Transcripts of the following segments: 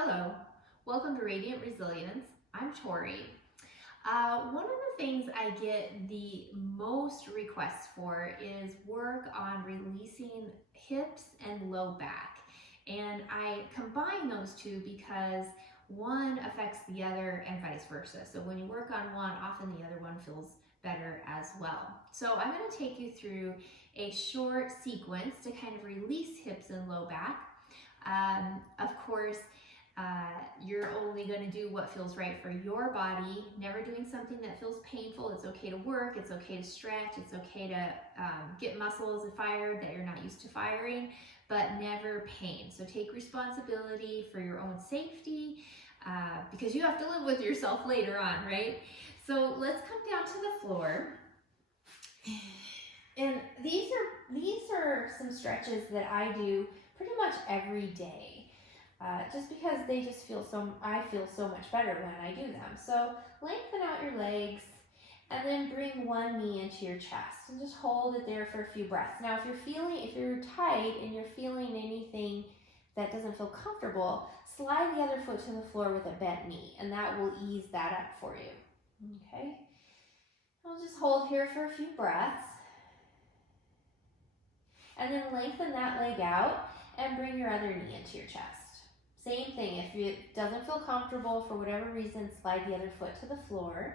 Hello, welcome to Radiant Resilience. I'm Torrey. One of the things I get the most requests for is work on releasing hips and low back. And I combine those two because one affects the other and vice versa. So when you work on one, often the other one feels better as well. So I'm going to take you through a short sequence to kind of release hips and low back. Of course, you're only going to do what feels right for your body, never doing something that feels painful. It's okay to work, it's okay to stretch, it's okay to get muscles fired that you're not used to firing, but never pain. So take responsibility for your own safety because you have to live with yourself later on, right? So let's come down to the floor. And these are some stretches that I do pretty much every day. Just because I feel so much better when I do them. So lengthen out your legs and then bring one knee into your chest and just hold it there for a few breaths. Now if you're tight and you're feeling anything that doesn't feel comfortable, slide the other foot to the floor with a bent knee and that will ease that up for you. Okay, I'll just hold here for a few breaths and then lengthen that leg out and bring your other knee into your chest. Same thing, if it doesn't feel comfortable for whatever reason, slide the other foot to the floor.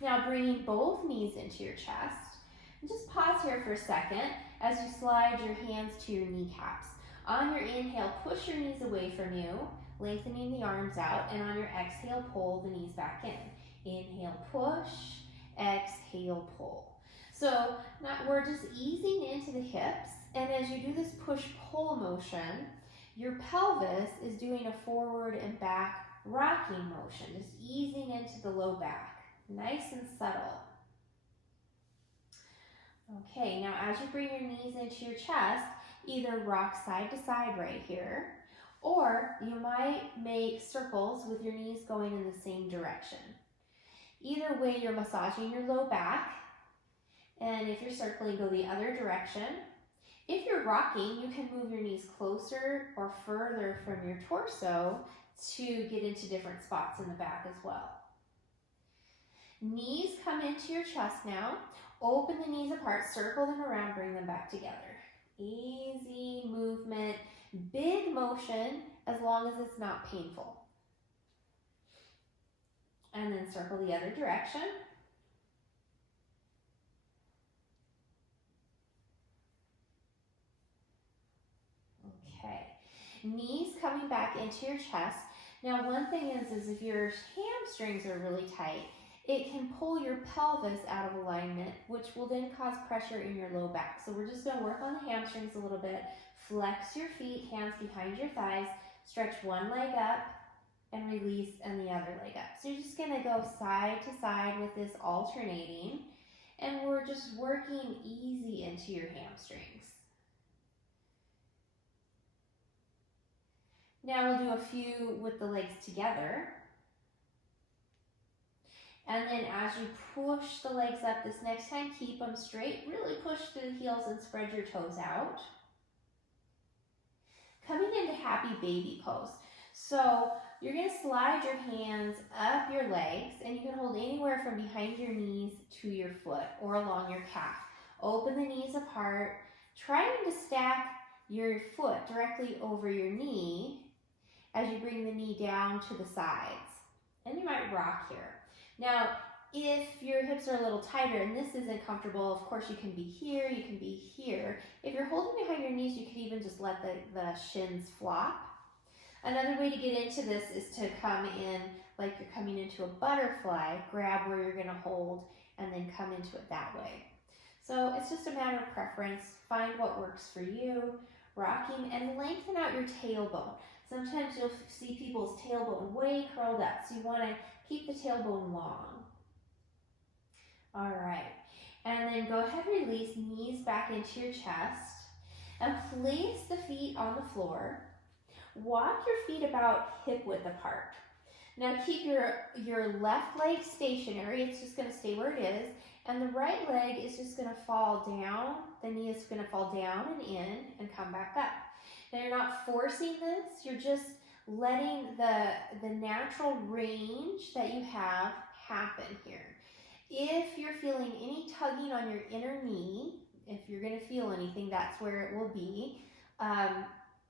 Now bringing both knees into your chest. And just pause here for a second as you slide your hands to your kneecaps. On your inhale, push your knees away from you, lengthening the arms out, and on your exhale, pull the knees back in. Inhale, push, exhale, pull. So now we're just easing into the hips, and as you do this push-pull motion, your pelvis is doing a forward and back rocking motion, just easing into the low back, nice and subtle. Okay, now as you bring your knees into your chest, either rock side to side right here, or you might make circles with your knees going in the same direction. Either way, you're massaging your low back. And if you're circling, go the other direction. If you're rocking, you can move your knees closer or further from your torso to get into different spots in the back as well. Knees come into your chest now. Open the knees apart, circle them around, bring them back together. Easy movement, big motion, as long as it's not painful. And then circle the other direction. Knees coming back into your chest. Now one thing is if your hamstrings are really tight, it can pull your pelvis out of alignment, which will then cause pressure in your low back. So we're just going to work on the hamstrings a little bit. Flex your feet, hands behind your thighs, stretch one leg up and release and the other leg up. So you're just going to go side to side with this alternating, and we're just working easy into your hamstrings. Now we'll do a few with the legs together. And then as you push the legs up this next time, keep them straight. Really push through the heels and spread your toes out. Coming into happy baby pose. So you're going to slide your hands up your legs, and you can hold anywhere from behind your knees to your foot or along your calf. Open the knees apart, trying to stack your foot directly over your knee as you bring the knee down to the sides. And you might rock here. Now, if your hips are a little tighter and this isn't comfortable, of course you can be here, you can be here. If you're holding behind your knees, you can even just let the shins flop. Another way to get into this is to come in like you're coming into a butterfly, grab where you're going to hold, and then come into it that way. So it's just a matter of preference. Find what works for you. Rocking and lengthen out your tailbone. Sometimes you'll see people's tailbone way curled up, so you want to keep the tailbone long. All right, and then go ahead and release, knees back into your chest, and place the feet on the floor. Walk your feet about hip width apart. Now keep your left leg stationary. It's just going to stay where it is. And the right leg is just going to fall down. The knee is going to fall down and in and come back up. Now you're not forcing this. You're just letting the natural range that you have happen here. If you're feeling any tugging on your inner knee, if you're going to feel anything, that's where it will be.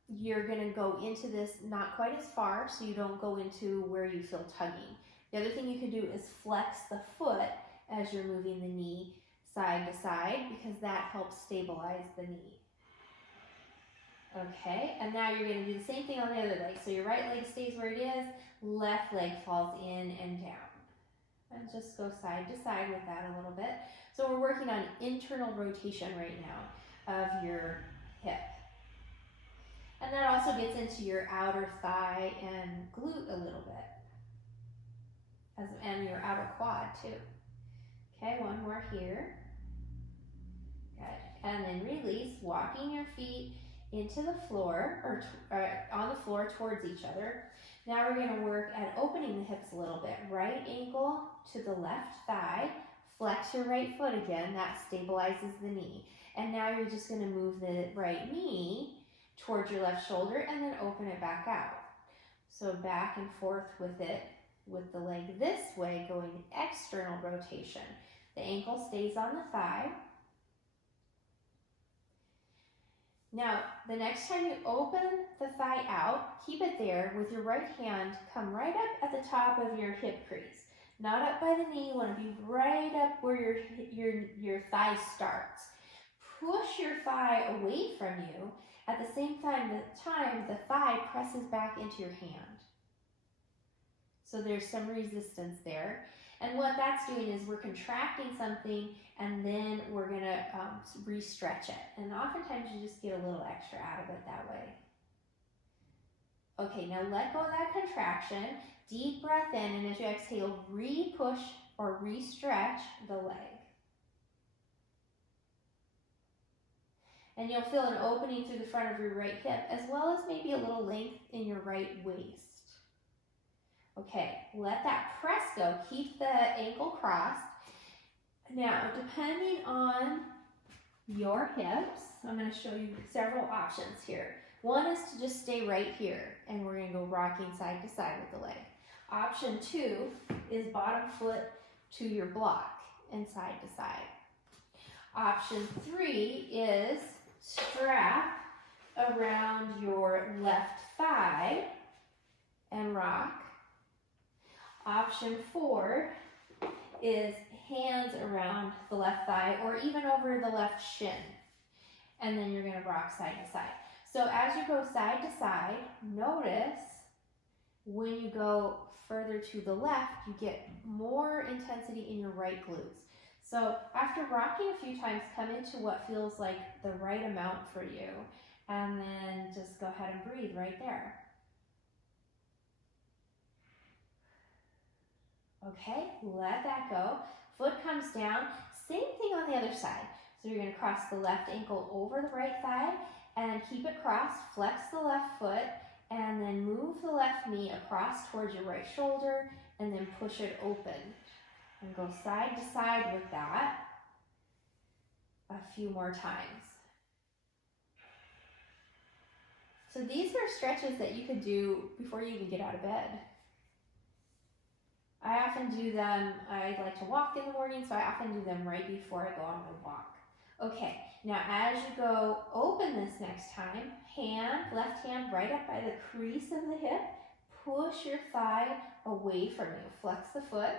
You're going to go into this not quite as far, so you don't go into where you feel tugging. The other thing you can do is flex the foot as you're moving the knee side to side, because that helps stabilize the knee. Okay, and now you're going to do the same thing on the other leg. So your right leg stays where it is, left leg falls in and down. And just go side to side with that a little bit. So we're working on internal rotation right now of your hip. And that also gets into your outer thigh and glute a little bit. And your outer quad too. Okay, one more here. Good. And then release, walking your feet into the floor, or on the floor towards each other. Now we're going to work at opening the hips a little bit. Right ankle to the left thigh. Flex your right foot again. That stabilizes the knee. And now you're just going to move the right knee towards your left shoulder and then open it back out. So back and forth with it, with the leg this way, going external rotation. The ankle stays on the thigh. Now, the next time you open the thigh out, keep it there with your right hand. Come right up at the top of your hip crease. Not up by the knee. You want to be right up where your thigh starts. Push your thigh away from you. At the same time, the thigh presses back into your hand. So there's some resistance there. And what that's doing is we're contracting something, and then we're going to re-stretch it. And oftentimes you just get a little extra out of it that way. Okay, now let go of that contraction. Deep breath in, and as you exhale, re-push or re-stretch the leg. And you'll feel an opening through the front of your right hip, as well as maybe a little length in your right waist. Okay, let that press go. Keep the ankle crossed. Now, depending on your hips, I'm going to show you several options here. One is to just stay right here, and we're going to go rocking side to side with the leg. Option 2 is bottom foot to your block and side to side. Option 3 is strap around your left thigh and rock. Option 4 is hands around the left thigh or even over the left shin. And then you're going to rock side to side. So as you go side to side, notice when you go further to the left, you get more intensity in your right glutes. So after rocking a few times, come into what feels like the right amount for you. And then just go ahead and breathe right there. Okay, let that go. Foot comes down. Same thing on the other side. So you're going to cross the left ankle over the right thigh and keep it crossed. Flex the left foot and then move the left knee across towards your right shoulder and then push it open. And go side to side with that a few more times. So these are stretches that you could do before you even get out of bed. I often do them, I like to walk in the morning, so I often do them right before I go on my walk. Okay, now as you go open this next time, left hand right up by the crease of the hip, push your thigh away from you. Flex the foot.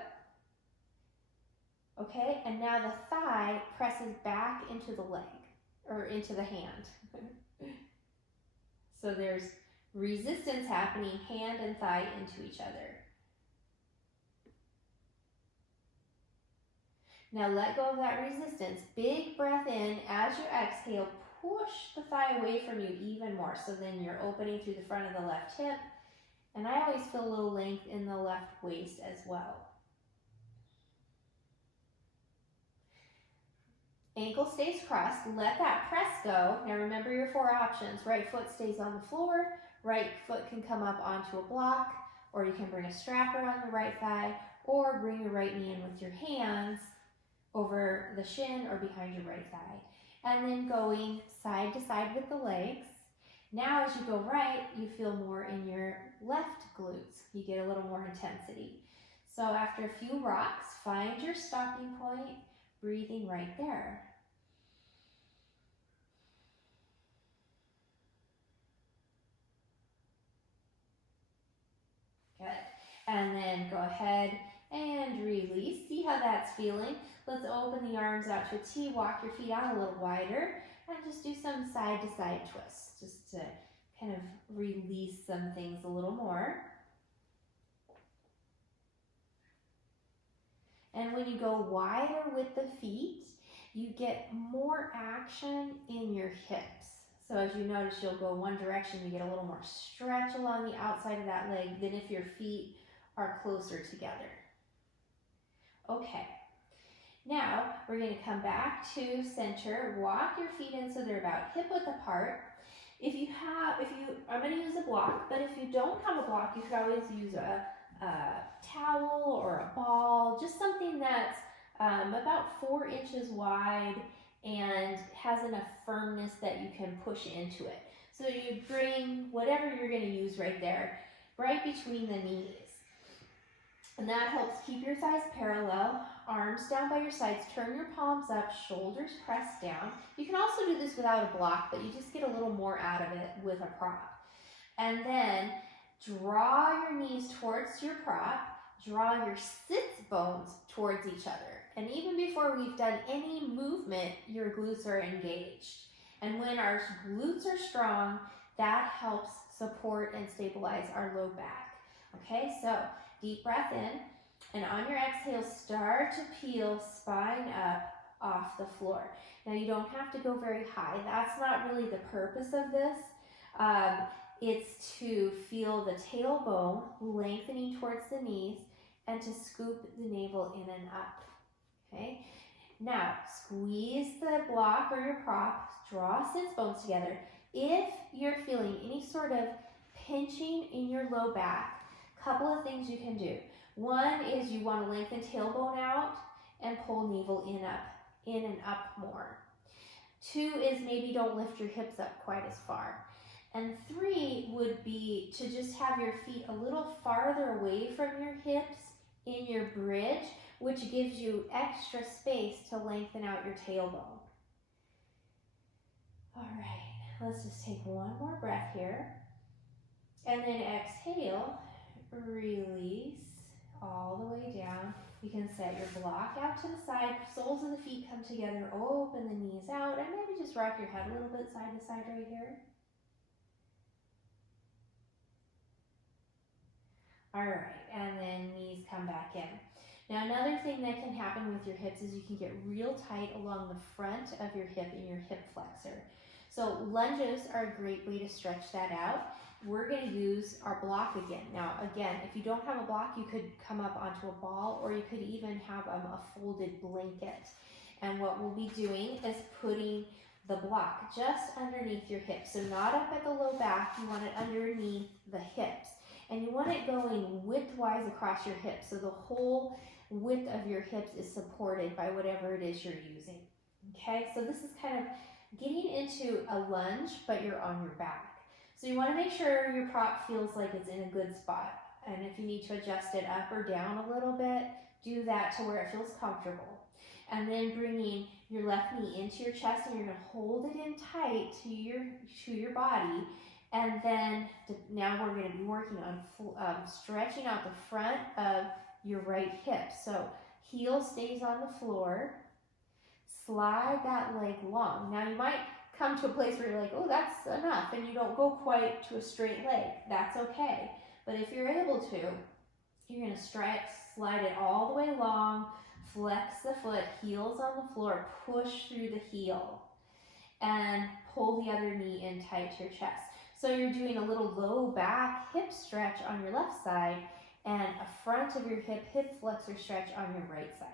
Okay, and now the thigh presses back into the leg, or into the hand. So there's resistance happening, hand and thigh into each other. Now let go of that resistance. Big breath in. As you exhale, push the thigh away from you even more. So then you're opening through the front of the left hip. And I always feel a little length in the left waist as well. Ankle stays crossed. Let that press go. Now remember your 4 options. Right foot stays on the floor. Right foot can come up onto a block. or you can bring a strapper on the right thigh, or bring your right knee in with your hands over the shin or behind your right thigh. And then going side to side with the legs. Now as you go right, you feel more in your left glutes. You get a little more intensity. So after a few rocks, find your stopping point, breathing right there. Good. And then go ahead and release. See how that's feeling. Let's open the arms out to a T. Walk your feet out a little wider and just do some side to side twists just to kind of release some things a little more. And when you go wider with the feet, you get more action in your hips. So as you notice, you'll go one direction, you get a little more stretch along the outside of that leg than if your feet are closer together. Okay, now we're going to come back to center, walk your feet in so they're about hip width apart. I'm going to use a block, but if you don't have a block, you could always use a towel or a ball, just something that's about 4 inches wide and has enough firmness that you can push into it. So you bring whatever you're going to use right there, right between the knees. And that helps keep your thighs parallel, arms down by your sides, turn your palms up, shoulders pressed down. You can also do this without a block, but you just get a little more out of it with a prop. And then draw your knees towards your prop, draw your sits bones towards each other. And even before we've done any movement, your glutes are engaged. And when our glutes are strong, that helps support and stabilize our low back. Okay, so deep breath in, and on your exhale, start to peel spine up off the floor. Now you don't have to go very high. That's not really the purpose of this. It's to feel the tailbone lengthening towards the knees and to scoop the navel in and up. Okay, now squeeze the block or your prop, draw sits bones together. If you're feeling any sort of pinching in your low back, couple of things you can do. One is you want to lengthen tailbone out and pull navel in and up more. 2 is maybe don't lift your hips up quite as far. And 3 would be to just have your feet a little farther away from your hips in your bridge, which gives you extra space to lengthen out your tailbone. All right, let's just take one more breath here. And then exhale, release all the way down. You can set your block out to the side, soles of the feet come together, open the knees out, and maybe just rock your head a little bit side to side right here. All right, and then knees come back in. Now another thing that can happen with your hips is you can get real tight along the front of your hip in your hip flexor. So lunges are a great way to stretch that out. We're going to use our block again. Now again, if you don't have a block, you could come up onto a ball, or you could even have a folded blanket. And what we'll be doing is putting the block just underneath your hips. So not up at the low back, you want it underneath the hips. And you want it going widthwise across your hips, so the whole width of your hips is supported by whatever it is you're using. Okay, so this is kind of getting into a lunge, but you're on your back. So you want to make sure your prop feels like it's in a good spot. And if you need to adjust it up or down a little bit, do that to where it feels comfortable. And then bringing your left knee into your chest, and you're going to hold it in tight to your body. And then now we're going to be working on stretching out the front of your right hip. So heel stays on the floor. Slide that leg long. Now you might come to a place where you're like, oh, that's enough, and you don't go quite to a straight leg. That's okay. But if you're able to, you're going to slide it all the way long, flex the foot, heels on the floor, push through the heel, and pull the other knee in tight to your chest. So you're doing a little low back hip stretch on your left side and a front of your hip flexor stretch on your right side.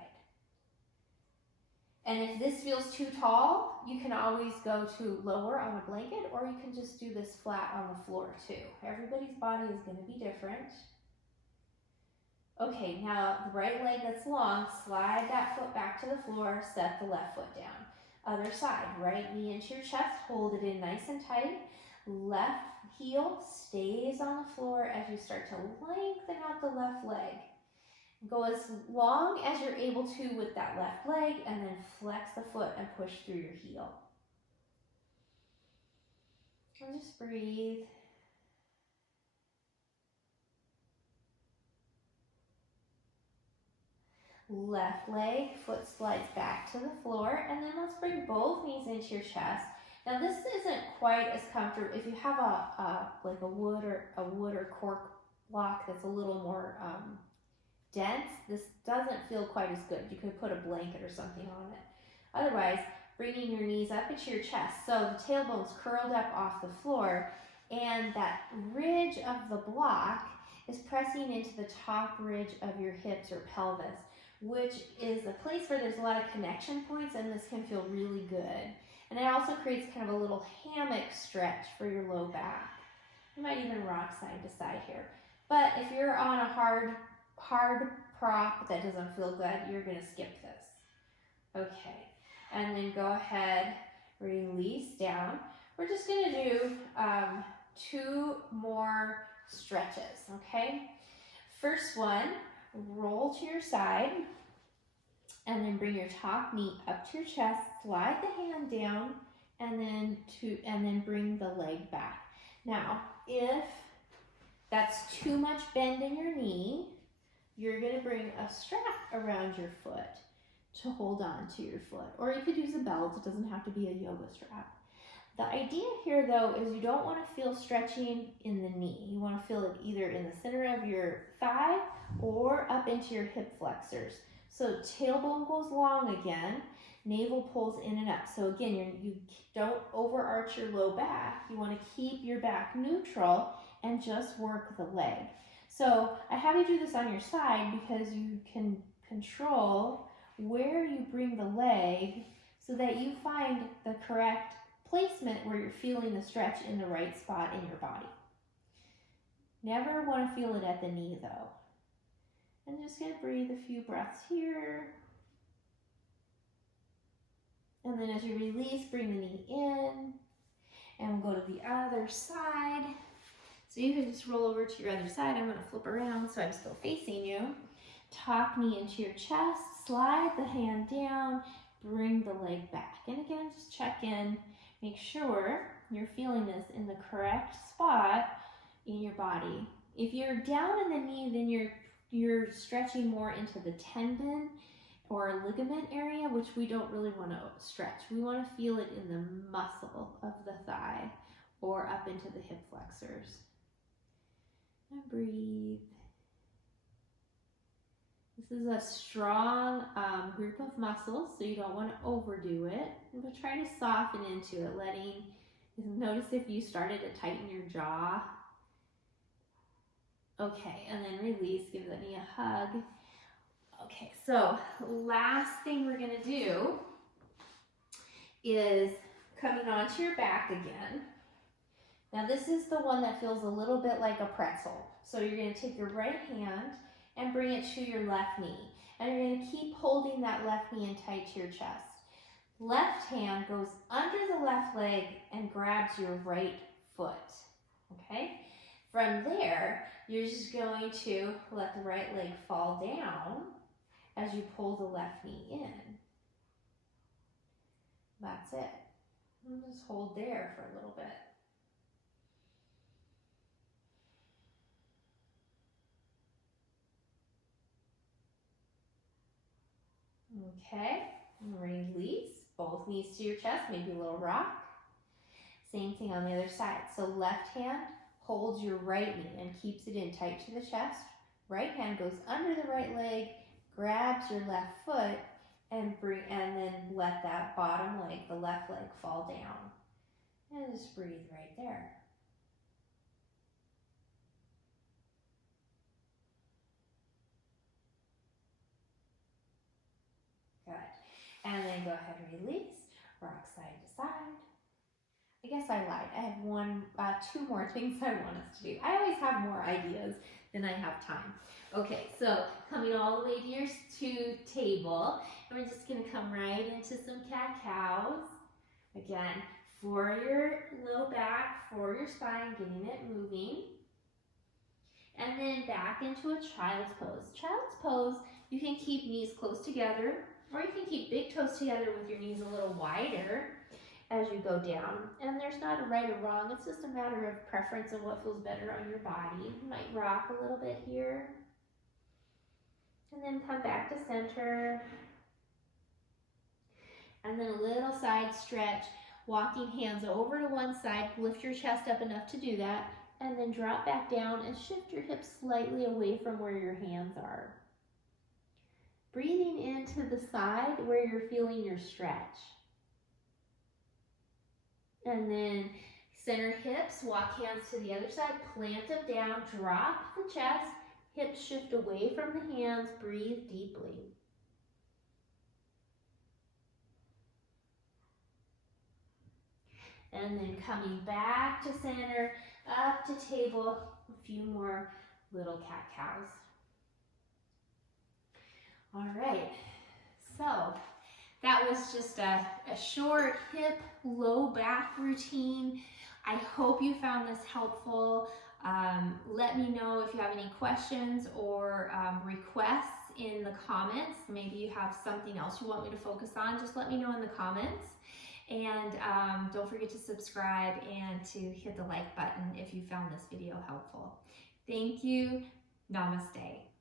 And if this feels too tall, you can always go to lower on a blanket, or you can just do this flat on the floor too. Everybody's body is going to be different. Okay, now the right leg that's long, slide that foot back to the floor, set the left foot down. Other side, right knee into your chest, hold it in nice and tight. Left heel stays on the floor as you start to lengthen out the left leg. Go as long as you're able to with that left leg, and then flex the foot and push through your heel. And just breathe. Left leg, foot slides back to the floor, and then let's bring both knees into your chest. Now this isn't quite as comfortable. If you have like a wood or cork block that's a little more dense, this doesn't feel quite as good. You could put a blanket or something on it. Otherwise, bringing your knees up into your chest, so the tailbone's curled up off the floor, and that ridge of the block is pressing into the top ridge of your hips or pelvis, which is a place where there's a lot of connection points, and this can feel really good. And it also creates kind of a little hammock stretch for your low back. You might even rock side to side here. But if you're on a hard prop that doesn't feel good, you're going to skip this. Okay, and then go ahead, release down. We're just going to do 2 more stretches, okay? First one, roll to your side, and then bring your top knee up to your chest, slide the hand down, and then bring the leg back. Now, if that's too much bend in your knee, you're going to bring a strap around your foot to hold on to your foot. Or you could use a belt. It doesn't have to be a yoga strap. The idea here, though, is you don't want to feel stretching in the knee. You want to feel it either in the center of your thigh or up into your hip flexors. So tailbone goes long again, navel pulls in and up. So again, you don't overarch your low back. You want to keep your back neutral and just work the leg. So I have you do this on your side because you can control where you bring the leg so that you find the correct placement where you're feeling the stretch in the right spot in your body. Never want to feel it at the knee though. And just gonna breathe a few breaths here. And then as you release, bring the knee in. And we'll go to the other side. So you can just roll over to your other side. I'm gonna flip around so I'm still facing you. Top knee into your chest, slide the hand down, bring the leg back. And again, just check in, make sure you're feeling this in the correct spot in your body. If you're down in the knee, then you're stretching more into the tendon or ligament area, which we don't really want to stretch. We want to feel it in the muscle of the thigh or up into the hip flexors. And breathe. This is a strong group of muscles, so you don't want to overdo it. But try to soften into it, notice if you started to tighten your jaw. Okay, and then release, give the knee a hug. Okay, so last thing we're gonna do is coming onto your back again. Now this is the one that feels a little bit like a pretzel. So you're gonna take your right hand and bring it to your left knee. And you're gonna keep holding that left knee in tight to your chest. Left hand goes under the left leg and grabs your right foot, okay? From there, you're just going to let the right leg fall down as you pull the left knee in. That's it. And just hold there for a little bit. Okay, and release. Both knees to your chest, maybe a little rock. Same thing on the other side. So left hand holds your right knee and keeps it in tight to the chest. Right hand goes under the right leg, grabs your left foot, and then let that bottom leg, the left leg, fall down. And just breathe right there. Good. And then go ahead and release. Rock side to side. I guess I lied. I have two more things I want us to do. I always have more ideas than I have time. Okay, so coming all the way to your table, and we're just gonna come right into some cat-cows. Again, for your low back, for your spine, getting it moving. And then back into a child's pose. Child's pose, you can keep knees close together, or you can keep big toes together with your knees a little wider as you go down. And there's not a right or wrong, it's just a matter of preference and what feels better on your body. You might rock a little bit here. And then come back to center. And then a little side stretch, walking hands over to one side, lift your chest up enough to do that, and then drop back down and shift your hips slightly away from where your hands are. Breathing into the side where you're feeling your stretch. And then center hips, walk hands to the other side, plant them down, drop the chest, hips shift away from the hands, breathe deeply. And then coming back to center, up to table, a few more little cat-cows. All right, so that was just a short hip, low back routine. I hope you found this helpful. Let me know if you have any questions or requests in the comments. Maybe you have something else you want me to focus on. Just let me know in the comments. And don't forget to subscribe and to hit the like button if you found this video helpful. Thank you. Namaste.